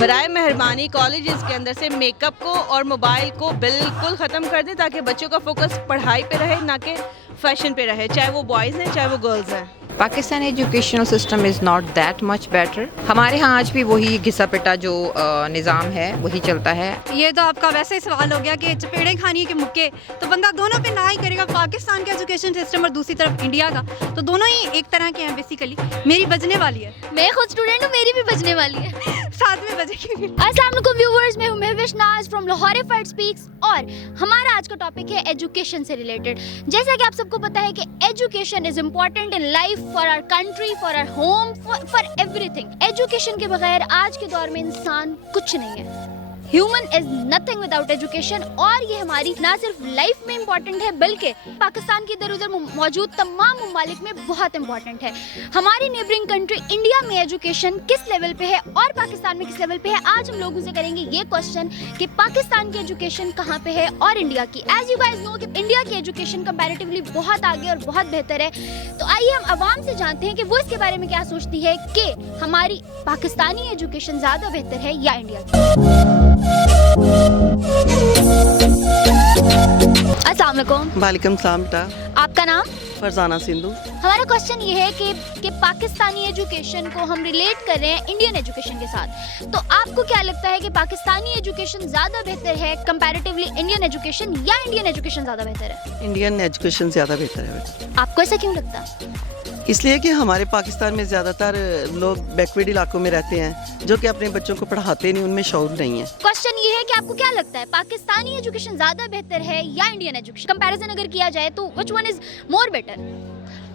बराए मेहरबानी कॉलेजेस के अंदर से मेकअप को और मोबाइल को बिल्कुल ख़त्म कर दें ताकि बच्चों का फोकस पढ़ाई पे रहे, ना कि फैशन पे रहे, चाहे वो बॉयज़ हैं चाहे वो गर्ल्स हैं। Pakistan educational system is not that much better. हमारे यहाँ आज भी वही घिसा पिटा जो निज़ाम है वही चलता है। ये तो आपका वैसे ही सवाल हो गया कि चपेड़े खानी के मुक्के, तो बंदा दोनों पे ना ही करेगा, पाकिस्तान का एजुकेशन सिस्टम और दूसरी तरफ इंडिया का, तो दोनों ही एक तरह के हैं बेसिकली। मेरी बजने वाली है, मैं खुद स्टूडेंट हूँ, मेरी भी बजने वाली है। साथ में बजेगी। अस्सलाम वालेकुम व्यूअर्स, मैं हूँ महविश नाज फ्रॉम लाहौर फर्ड स्पीक्स और हमारा आज का टॉपिक है एजुकेशन से रिलेटेड। जैसा कि आप सबको पता है कि education is important in life for our country, for our home, for everything. Education के बगैर आज के दौर में इंसान कुछ नहीं है। Human is nothing without education और ये हमारी ना सिर्फ लाइफ में इम्पॉर्टेंट है बल्कि पाकिस्तान के इधर उधर मौजूद तमाम ममालिक में बहुत इम्पॉर्टेंट है। हमारी नेबरिंग कंट्री इंडिया में एजुकेशन किस लेवल पे है और पाकिस्तान में किस लेवल पे है, आज हम लोगों से करेंगे ये क्वेश्चन कि पाकिस्तान की एजुकेशन कहाँ पे है और इंडिया की। एज यू गाइज नो कि इंडिया की एजुकेशन कंपैरेटिवली बहुत आगे और बहुत बेहतर है। तो आइए हम आवाम से जानते हैं कि वो इसके बारे में क्या सोचती है कि हमारी पाकिस्तानी एजुकेशन ज़्यादा बेहतर है या इंडिया की। अस्सलाम वालेकुम। वालेकुम सलाम बेटा। आपका नाम? फरजाना सिंधु। हमारा क्वेश्चन ये है कि पाकिस्तानी एजुकेशन को हम रिलेट कर रहे हैं इंडियन एजुकेशन के साथ, तो आपको क्या लगता है कि पाकिस्तानी एजुकेशन ज़्यादा बेहतर है कंपैरेटिवली इंडियन एजुकेशन या इंडियन एजुकेशन ज़्यादा बेहतर है? इंडियन एजुकेशन ज़्यादा बेहतर है बेटा। आपको ऐसा क्यों लगता है? इसलिए कि हमारे पाकिस्तान में ज़्यादातर लोग बैकवर्ड इलाकों में रहते हैं जो कि अपने बच्चों को पढ़ाते नहीं, उनमें शौक नहीं है। क्वेश्चन ये है कि आपको क्या लगता है पाकिस्तानी एजुकेशन ज़्यादा बेहतर है या इंडियन एजुकेशन? कंपैरिजन अगर किया जाए तो which one is more better?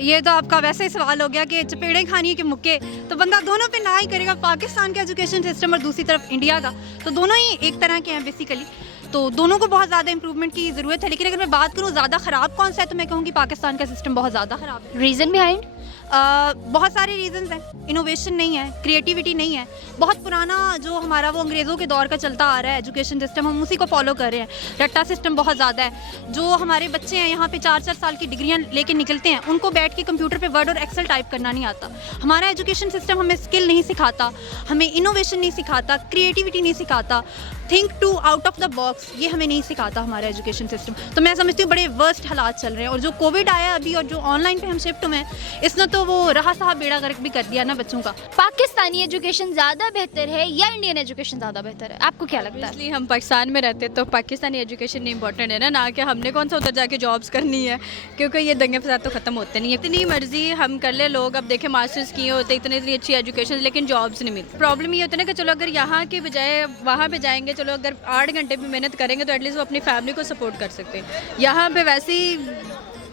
ये तो आपका वैसे ही सवाल हो गया कि चपेड़े खानी के मुक्के, तो बंदा दोनों पे ना ही करेगा, पाकिस्तान का एजुकेशन सिस्टम और दूसरी तरफ इंडिया का, तो दोनों ही एक तरह के हैं बेसिकली। तो दोनों को बहुत ज़्यादा इंप्रूवमेंट की ज़रूरत है, लेकिन अगर मैं बात करूँ ज़्यादा ख़राब कौन सा है तो मैं कहूँगी पाकिस्तान का सिस्टम बहुत ज़्यादा ख़राब है। Reason behind? बहुत सारे रीजंस हैं। इनोवेशन नहीं है, क्रिएटिविटी नहीं है, बहुत पुराना जो हमारा वो अंग्रेज़ों के दौर का चलता आ रहा है एजुकेशन सिस्टम, हम उसी को फॉलो कर रहे हैं। रट्टा सिस्टम बहुत ज़्यादा है। जो हमारे बच्चे हैं यहाँ पे 4-4 साल की डिग्रियाँ लेके निकलते हैं, उनको बैठ के कंप्यूटर पे वर्ड और एक्सेल टाइप करना नहीं आता। हमारा एजुकेशन सिस्टम हमें स्किल नहीं सिखाता, हमें इनोवेशन नहीं सिखाता, क्रिएटिविटी नहीं सिखाता, think to out of the box ये हमें नहीं सिखाता हमारा एजुकेशन सिस्टम। तो मैं समझती हूँ बड़े वर्स्ट हालात चल रहे हैं, और जो कोविड आया अभी और जो ऑनलाइन पे हम शिफ्ट हुए हैं, इसने तो वो रहा साहब बेड़ा गर्क भी कर दिया ना बच्चों का। पाकिस्तानी एजुकेशन ज़्यादा बेहतर है या इंडियन एजुकेशन ज़्यादा बेहतर है? आपको क्या लगता है? इसलिए हम पाकिस्तान में रहते तो पाकिस्तानी एजुकेशन इंपॉर्टेंट है ना कि हमने कौन सा उधर जाके जॉब्स करनी है, क्योंकि ये दंगे फसाद तो ख़त्म होते नहीं है। इतनी मर्जी हम कर ले, लोग अब देखें मास्टर्स किए होते इतनी अच्छी एजुकेशन, लेकिन जॉब्स नहीं मिलती। प्रॉब्लम ये होता है ना कि चलो अगर यहाँ के बजाय वहाँ पे जाएंगे, चलो अगर 8 घंटे भी मेहनत करेंगे तो एटलीस्ट वो अपनी फैमिली को सपोर्ट कर सकते हैं। यहाँ पे वैसे ही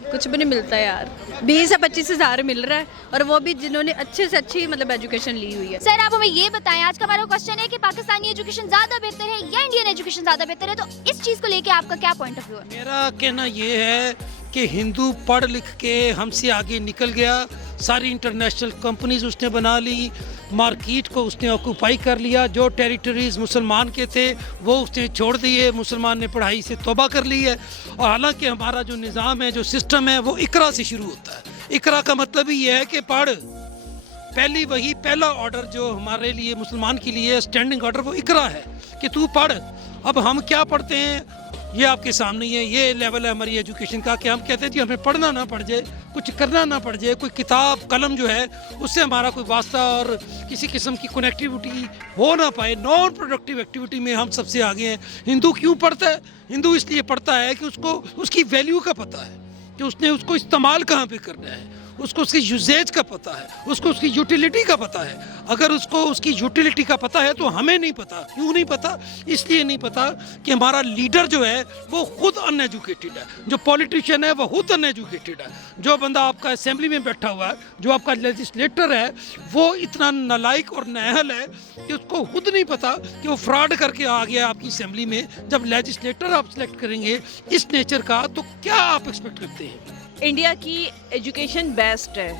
कुछ भी नहीं मिलता है यार, 20 से 25 हज़ार मिल रहा है, और वो भी जिन्होंने अच्छे से अच्छी मतलब एजुकेशन ली हुई है। सर आप हमें ये बताएं, आज का हमारा क्वेश्चन है कि पाकिस्तानी एजुकेशन ज़्यादा बेहतर है या इंडियन एजुकेशन ज़्यादा बेहतर है, तो इस चीज़ को लेके आपका क्या पॉइंट ऑफ व्यू है? मेरा कहना ये है कि हिंदू पढ़ लिख के हमसे आगे निकल गया, सारी इंटरनेशनल कंपनीज उसने बना ली, मार्केट को उसने ऑक्यूपाई कर लिया, जो टेरिटरीज मुसलमान के थे वो उसने छोड़ दिए, मुसलमान ने पढ़ाई से तौबा कर ली है। और हालांकि हमारा जो निज़ाम है, जो सिस्टम है, वो इकरा से शुरू होता है। इकरा का मतलब ही ये है कि पढ़, पहली वही पहला ऑर्डर जो हमारे लिए मुसलमान के लिए स्टैंडिंग ऑर्डर वो इकरा है कि तू पढ़। अब हम क्या पढ़ते हैं ये आपके सामने ही है, ये लेवल है हमारी एजुकेशन का कि हम कहते हैं जी हमें पढ़ना ना पड़ जाए, कुछ करना ना पड़ जाए, कोई किताब कलम जो है उससे हमारा कोई वास्ता और किसी किस्म की कनेक्टिविटी हो ना पाए। नॉन प्रोडक्टिव एक्टिविटी में हम सबसे आगे हैं। हिंदू क्यों पढ़ता है? हिंदू इसलिए पढ़ता है कि उसको उसकी वैल्यू का पता है कि उसने उसको इस्तेमाल कहाँ पे करना है, उसको उसकी यूजेज का पता है, उसको उसकी यूटिलिटी का पता है। अगर उसको उसकी यूटिलिटी का पता है तो हमें नहीं पता। क्यों नहीं पता? इसलिए नहीं पता कि हमारा लीडर जो है वो खुद अनएजुकेटेड है, जो पॉलिटिशियन है वो खुद अनएजुकेटेड है, जो बंदा आपका असेंबली में बैठा हुआ है, जो आपका लेजिस्लेटर है, वो इतना नालायक और नाअहल है कि उसको खुद नहीं पता कि वो फ्रॉड करके आ गया आपकी असेंबली में। जब लेजिस्लेटर आप सेलेक्ट करेंगे इस नेचर का, तो क्या आप एक्सपेक्ट करते हैं? इंडिया की एजुकेशन बेस्ट है।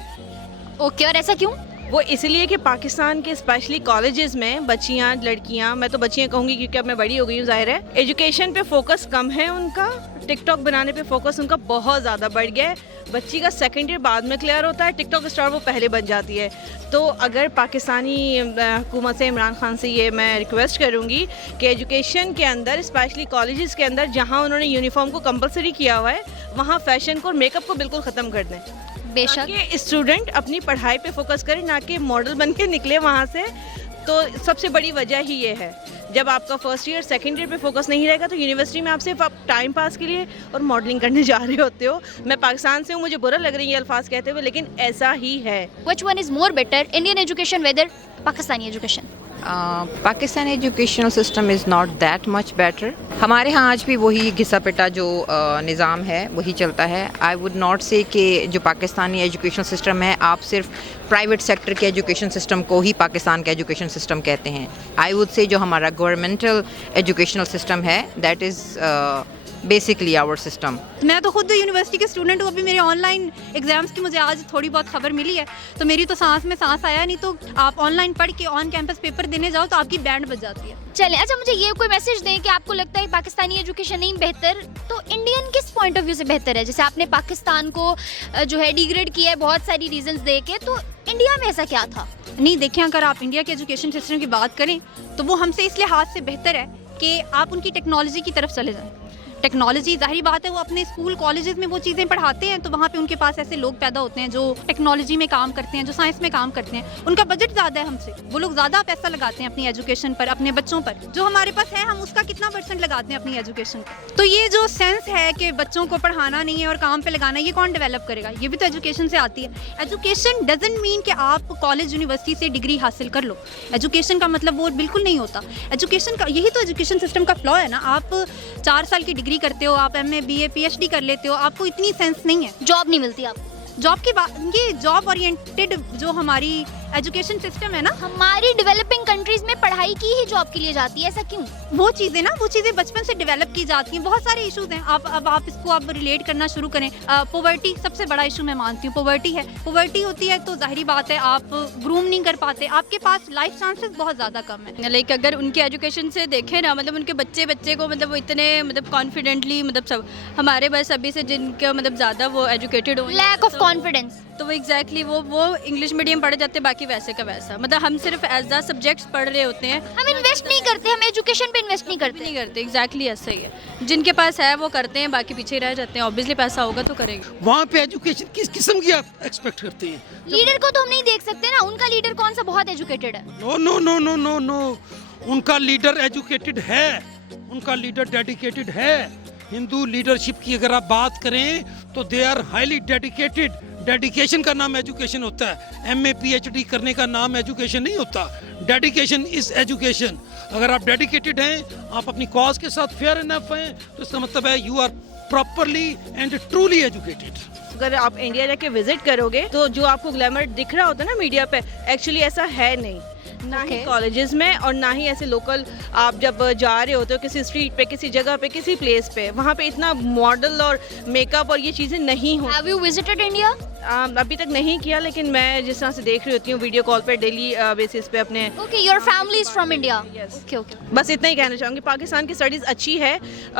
ओके, और ऐसा क्यों? वो इसलिए कि पाकिस्तान के स्पेशली कॉलेजेस में बच्चियां, लड़कियां, मैं तो बच्चियां कहूँगी क्योंकि अब मैं बड़ी हो गई हूँ, जाहिर है, एजुकेशन पे फोकस कम है उनका, टिकटॉक बनाने पे फोकस उनका बहुत ज़्यादा बढ़ गया है। बच्ची का सेकंड ईयर बाद में क्लियर होता है, टिकटॉक स्टार वो पहले बन जाती है। तो अगर पाकिस्तानी हुकूमत से, इमरान खान से ये मैं रिक्वेस्ट करूँगी कि एजुकेशन के अंदर, स्पेशली कॉलेजेस के अंदर जहाँ उन्होंने यूनिफॉर्म को कंपलसरी किया हुआ है, वहाँ फैशन को और मेकअप को बिल्कुल ख़त्म कर दें। बेशक कि स्टूडेंट अपनी पढ़ाई पे फोकस करे, ना कि मॉडल बन के निकले वहाँ से। तो सबसे बड़ी वजह ही ये है, जब आपका फर्स्ट ईयर सेकंड ईयर पे फोकस नहीं रहेगा तो यूनिवर्सिटी में आप सिर्फ आप टाइम पास के लिए और मॉडलिंग करने जा रहे होते हो। मैं पाकिस्तान से हूँ, मुझे बुरा लग रही है ये अल्फाज कहते हुए, लेकिन ऐसा ही है। Which one is more better, Indian education whether Pakistani education? Pakistan educational system is not that much better. हमारे यहाँ आज भी वही घिसा पिटा जो निज़ाम है वही चलता है। आई वुड नॉट से कि जो पाकिस्तानी एजुकेशन सिस्टम है, आप सिर्फ प्राइवेट सेक्टर के एजुकेशन सिस्टम को ही पाकिस्तान का एजुकेशन सिस्टम कहते हैं। आई वुड से जो हमारा गवर्नमेंटल एजुकेशनल सिस्टम है, that is basically our system. मैं तो खुद यूनिवर्सिटी के स्टूडेंट हूँ, अभी मेरे ऑनलाइन एग्जाम्स की मुझे आज थोड़ी बहुत खबर मिली है, तो मेरी तो सांस में सांस आया। नहीं तो आप ऑनलाइन पढ़ के ऑन कैंपस पेपर देने जाओ तो आपकी बैंड बज जाती है। चलें, अच्छा मुझे ये कोई मैसेज दें कि आपको लगता है पाकिस्तानी एजुकेशन नहीं बेहतर, तो इंडियन किस पॉइंट ऑफ व्यू से बेहतर है? जैसे आपने पाकिस्तान को जो है डिग्रेड किया है बहुत सारी रीजंस दे के, तो इंडिया में ऐसा क्या था? नहीं, देखिए, अगर आप इंडिया के एजुकेशन सिस्टम की बात करें तो वो हमसे इस लिहाज से बेहतर है कि आप उनकी टेक्नोलॉजी की तरफ चले जाएं। टेक्नोलॉजी, जाहिर बात है, वो अपने स्कूल कॉलेजेस में वो चीज़ें पढ़ाते हैं, तो वहाँ पे उनके पास ऐसे लोग पैदा होते हैं जो टेक्नोलॉजी में काम करते हैं, जो साइंस में काम करते हैं। उनका बजट ज़्यादा है हमसे, वो लोग ज़्यादा पैसा लगाते हैं अपनी एजुकेशन पर, अपने बच्चों पर। जो हमारे पास है, हम उसका कितना % लगाते हैं अपनी एजुकेशन पर? तो ये जो सेंस है कि बच्चों को पढ़ाना नहीं है और काम पर लगाना, ये कौन डेवलप करेगा? ये भी तो एजुकेशन से आती है। एजुकेशन डजंट मीन कि आप कॉलेज यूनिवर्सिटी से डिग्री हासिल कर लो। एजुकेशन का मतलब वो बिल्कुल नहीं होता। एजुकेशन का यही तो एजुकेशन सिस्टम का फ्लॉ है ना। आप 4 साल की डिग्री करते हो, आप MA BA PhD कर लेते हो, आपको इतनी सेंस नहीं है, जॉब नहीं मिलती आपको। जॉब की बात, ये जॉब ओरिएंटेड जो हमारी एजुकेशन सिस्टम है ना, हमारी डेवलपिंग कंट्रीज में पढ़ाई की ही जॉब के लिए जाती है, ऐसा क्यों? वो चीज़ें बचपन से डेवलप की जाती हैं। बहुत सारे इश्यूज हैं, आप इसको आप रिलेट करना शुरू करें। पॉवर्टी सबसे बड़ा इशू मैं मानती हूँ, पॉवर्टी है। पॉवर्टी होती है तो जाहिर बात है आप ग्रूम नहीं कर पाते, आपके पास लाइफ चांसेस बहुत ज़्यादा कम है। लाइक अगर उनके एजुकेशन से देखें ना, मतलब उनके बच्चे को मतलब वो इतने मतलब कॉन्फिडेंटली, मतलब सब हमारे बस अभी से जिनका मतलब ज़्यादा वो एजुकेटेड हो, लैक ऑफ कॉन्फिडेंस, तो वो एग्जैक्टली वो इंग्लिश मीडियम पढ़े जाते हैं, बाकी वैसे का वैसा। मतलब हम सिर्फ एज द सब्जेक्ट्स पढ़ रहे होते हैं, हम इन्वेस्ट नहीं करते, हम एजुकेशन पे इन्वेस्ट नहीं करते। एग्जैक्टली ऐसा ही है। जिनके पास है वो करते हैं, बाकी पीछे रह जाते हैं। ऑब्वियसली पैसा होगा तो करेंगे। वहाँ पे एजुकेशन किस किस्म की आप एक्सपेक्ट करते हैं? लीडर को तो हम नहीं देख सकते ना, उनका लीडर कौन सा बहुत एजुकेटेड है? No no no no no no, उनका लीडर एजुकेटेड है, उनका लीडर डेडिकेटेड है। हिंदू लीडरशिप की अगर आप बात करें तो they are highly dedicated. Dedication का नाम एजुकेशन होता है, MA PhD करने का नाम एजुकेशन नहीं होता। Dedication is education. अगर आप डेडिकेटेड हैं, आप अपनी कॉज के साथ फेयर इनफ हैं, तो इसका मतलब है you are properly and truly educated. अगर आप इंडिया जाके विजिट करोगे तो जो आपको ग्लैमर दिख रहा होता है ना मीडिया पे, एक्चुअली ऐसा है नहीं, ना ही कॉलेजेस में और ना ही ऐसे लोकल। आप जब जा रहे होते हो किसी स्ट्रीट पे, किसी जगह पे, किसी प्लेस पे, वहाँ पे इतना मॉडल और मेकअप और ये चीज़ें नहीं हो। Have you visited India? अभी तक नहीं किया, लेकिन मैं जिस तरह से देख रही होती हूँ वीडियो कॉल पे डेली बेसिस पे अपने। Okay, your family is from India? Okay okay, बस इतना ही कहना चाहूँगी। पाकिस्तान की स्टडीज़ अच्छी है,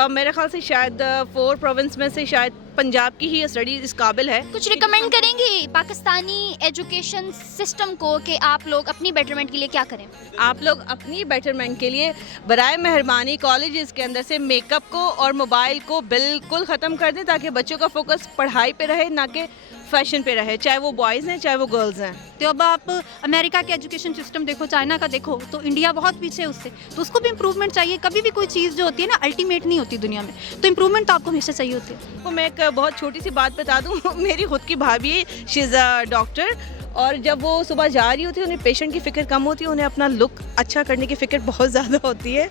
मेरे ख्याल से शायद 4 प्रोविंस में से शायद पंजाब की ही स्टडी इस काबिल है। कुछ रिकमेंड करेंगी पाकिस्तानी एजुकेशन सिस्टम को कि आप लोग अपनी बेटरमेंट के लिए क्या करें? आप लोग अपनी बेटरमेंट के लिए बराए मेहरबानी कॉलेजेस के अंदर से मेकअप को और मोबाइल को बिल्कुल ख़त्म कर दें, ताकि बच्चों का फोकस पढ़ाई पे रहे, ना कि फैशन पे रहे, चाहे वो बॉयज़ हैं चाहे वो गर्ल्स हैं। तो अब आप अमेरिका के एजुकेशन सिस्टम देखो, चाइना का देखो, तो इंडिया बहुत पीछे है उससे, तो उसको भी इम्प्रूवमेंट चाहिए। कभी भी कोई चीज़ जो होती है ना अल्टीमेट नहीं होती दुनिया में, तो इम्प्रूवमेंट तो आपको हमेशा चाहिए होती है। तो मैं एक बहुत छोटी सी बात बता दूँ, मेरी खुद की भाभी शी इज़ अ डॉक्टर, और जब वो सुबह जा रही होती है उन्हें पेशेंट की फ़िक्र कम होती है, उन्हें अपना लुक अच्छा करने की फ़िक्र बहुत ज़्यादा होती है।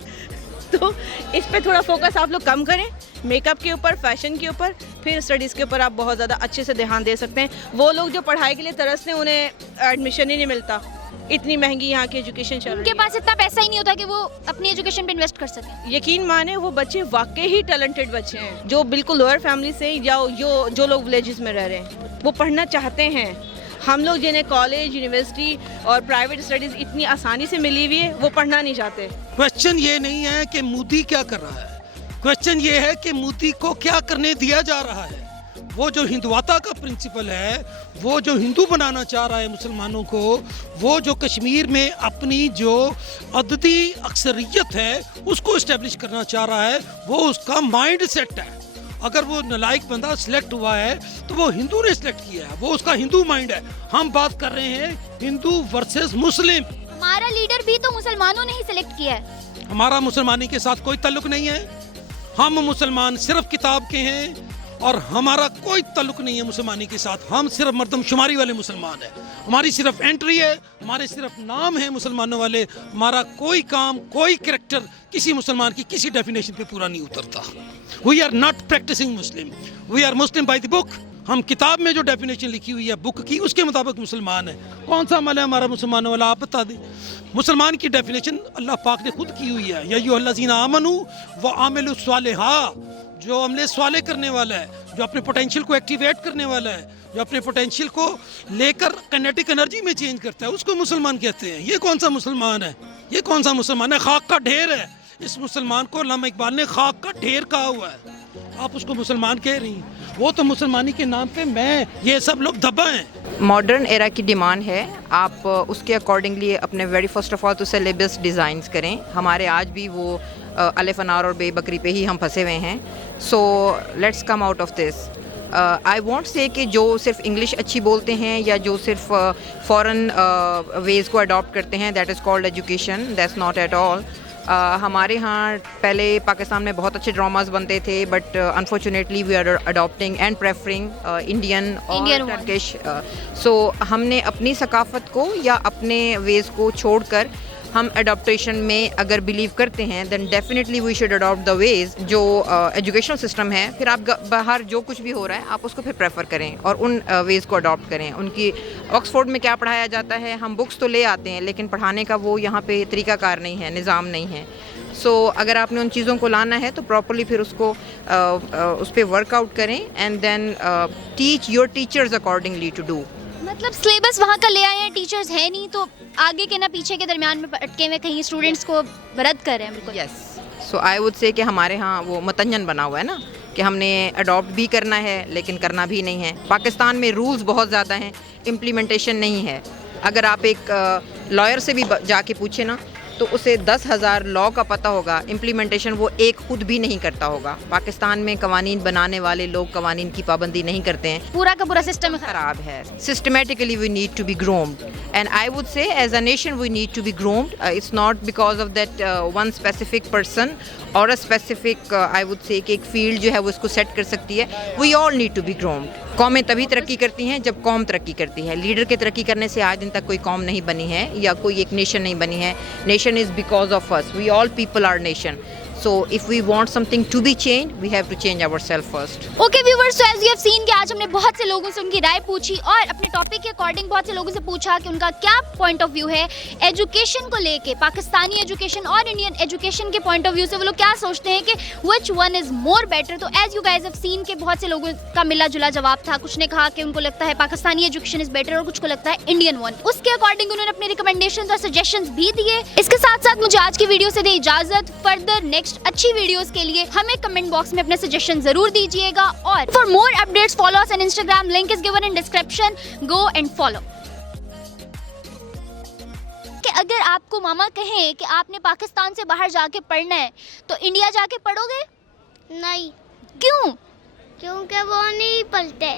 तो इस पे थोड़ा फोकस आप लोग कम करें, मेकअप के ऊपर, फैशन के ऊपर, फिर स्टडीज़ के ऊपर आप बहुत ज़्यादा अच्छे से ध्यान दे सकते हैं। वो लोग जो पढ़ाई के लिए तरसते हैं उन्हें एडमिशन ही नहीं मिलता, इतनी महंगी यहाँ की एजुकेशन चल रही उनके है। पास इतना पैसा ही नहीं होता कि वो अपनी एजुकेशन पे इन्वेस्ट कर सकें। यकीन माने वो बच्चे वाकई ही टैलेंटेड बच्चे हैं, जो बिल्कुल लोअर फैमिली से या जो लोग विलेजेस में रह रहे हैं, वो पढ़ना चाहते हैं। हम लोग जिन्हें कॉलेज, यूनिवर्सिटी और प्राइवेट स्टडीज़ इतनी आसानी से मिली हुई है, वो पढ़ना नहीं चाहते। क्वेश्चन ये नहीं है कि मोदी क्या कर रहा है, क्वेश्चन ये है कि मोदी को क्या करने दिया जा रहा है। वो जो हिंदुवाता का प्रिंसिपल है, वो जो हिंदू बनाना चाह रहा है मुसलमानों को, वो जो कश्मीर में अपनी जो अददी अक्सरियत है उसको इस्टेब्लिश करना चाह रहा है, वो उसका माइंड सेट है। अगर वो नालायक बंदा सिलेक्ट हुआ है तो वो हिंदू ने सिलेक्ट किया है, वो उसका हिंदू माइंड है। हम बात कर रहे हैं हिंदू वर्सेस मुस्लिम। हमारा लीडर भी तो मुसलमानों ने ही सिलेक्ट किया है। हमारा मुसलमानी के साथ कोई ताल्लुक नहीं है। हम मुसलमान सिर्फ किताब के हैं और हमारा कोई ताल्लुक नहीं है मुसलमानी के साथ। हम सिर्फ मर्दमशुमारी वाले मुसलमान हैं। हमारी सिर्फ एंट्री है, हमारे सिर्फ नाम है मुसलमानों वाले। हमारा कोई काम, कोई कैरेक्टर किसी मुसलमान की किसी डेफिनेशन पे पूरा नहीं उतरता। We are not practising Muslim, we are Muslim by the book. हम किताब में जो डेफिनेशन लिखी हुई है बुक की, उसके मुताबिक मुसलमान है। कौन सा अमल है हमारा मुसलमानों वाला, आप बता दें। मुसलमान की डेफिनेशन अल्लाह पाक ने खुद की हुई है, या अय्युहल्लज़ीना आमनू व आमिलुस सालिहात, जो अमले स्वाले करने वाला है, जो अपने पोटेंशियल को एक्टिवेट करने वाला है, जो अपने पोटेंशियल को लेकर काइनेटिक एनर्जी में चेंज करता है, उसको मुसलमान कहते हैं। ये कौन सा मुसलमान है, ये कौन सा मुसलमान है? खाक का ढेर है। इस मुसलमान को अल्लामा इकबाल ने खाक का ढेर कहा हुआ है, आप उसको मुसलमान कह रही हैं। वो तो मुसलमानी के नाम पे मैं, ये सब लोग धब्बा हैं। मॉडर्न एरा की डिमांड है, आप उसके अकॉर्डिंगली अपने वेरी फर्स्ट ऑफ ऑल तो सिलेबस डिज़ाइंस करें। हमारे आज भी वो अलिफ अनार और बे बकरी पे ही हम फंसे हुए हैं। So let's come out of this. I want से कि जो सिर्फ इंग्लिश अच्छी बोलते हैं या जो सिर्फ फॉरेन वेज़ को अडॉप्ट करते हैं, that is called education, that's not at all. हमारे यहाँ पहले पाकिस्तान में बहुत अच्छे ड्रामास बनते थे, but unfortunately we are adopting and preferring Indian और टर्किश। सो हमने अपनी सकाफत को या अपने वेज़ को छोड़कर हम अडॉप्टेशन में अगर बिलीव करते हैं, then definitely we should adopt the ways जो एजुकेशनल सिस्टम है। फिर आप बाहर जो कुछ भी हो रहा है आप उसको फिर प्रेफर करें और उन वेज़ को अडॉप्ट करें। उनकी ऑक्सफोर्ड में क्या पढ़ाया जाता है, हम बुक्स तो ले आते हैं, लेकिन पढ़ाने का वो यहाँ पे तरीकाकार नहीं है, निज़ाम नहीं है। सो अगर आपने उन चीज़ों को लाना है तो प्रॉपरली फिर उसको उस पर वर्कआउट करें and then teach your teachers accordingly to do. मतलब सिलेबस वहाँ का ले आए हैं, टीचर्स है नहीं तो आगे के ना पीछे के दरमियान में अटके हुए कहीं स्टूडेंट्स को रद्द कर रहे हैं। बिल्कुल यस। सो आई वुड से कि हमारे यहाँ वो मतंजन बना हुआ है ना, कि हमने अडॉप्ट भी करना है लेकिन करना भी नहीं है। पाकिस्तान में रूल्स बहुत ज़्यादा हैं, इम्प्लीमेंटेशन नहीं है। अगर आप एक लॉयर से भी जाके पूछे ना तो उसे 10,000 लॉ का पता होगा, इम्प्लीमेंटेशन वो एक खुद भी नहीं करता होगा। पाकिस्तान में कवानीन बनाने वाले लोग कवानीन की पाबंदी नहीं करते हैं। पूरा का पूरा सिस्टम खराब है। Systematically we need to be groomed and I would say as a nation we need to be groomed. It's not because of that one specific person or a specific I would से कि एक field जो है वो इसको set कर सकती है। We all need to be groomed. कौमें तभी तरक्की करती हैं जब कौम तरक्की करती है। लीडर के तरक्की करने से आज दिन तक कोई कौम नहीं बनी है या कोई एक नेशन नहीं बनी है। Nation is because of us, we all people are nation. So if we want something to be changed, we have to change ourselves first. Okay viewers, so as you have seen कि आज हमने बहुत से लोगों से उनकी राय पूछी और अपने टॉपिक के अकॉर्डिंग बहुत से लोगों से पूछा कि उनका क्या पॉइंट ऑफ व्यू है एजुकेशन को लेके, पाकिस्तानी एजुकेशन और इंडियन एजुकेशन के पॉइंट ऑफ व्यू से वो लोग क्या सोचते हैं कि which one is more better। तो as you guys have seen कि बहुत से लोगों का मिला जुला जवाब था। कुछ ने कहा कि उनको लगता है पाकिस्तानी एजुकेशन इज बेटर और कुछ को लगता है इंडियन वन। उसके अकॉर्डिंग उन्होंने अपने रिकमेंडेशंस और सजेशंस भी दिए। इसके साथ साथ मुझे आज की वीडियो से दे इजाजत। फर्दर नेक्स्ट अच्छी वीडियोस के लिए हमें कमेंट बॉक्स में अपने सजेशन जरूर दीजिएगा और for more updates follow us on Instagram, link is given in description, go and follow. कि अगर आपको मामा कहें कि आपने पाकिस्तान से बाहर जाके पढ़ना है तो इंडिया जाके पढ़ोगे? नहीं, क्यों? क्योंकि वो नहीं पढ़ते।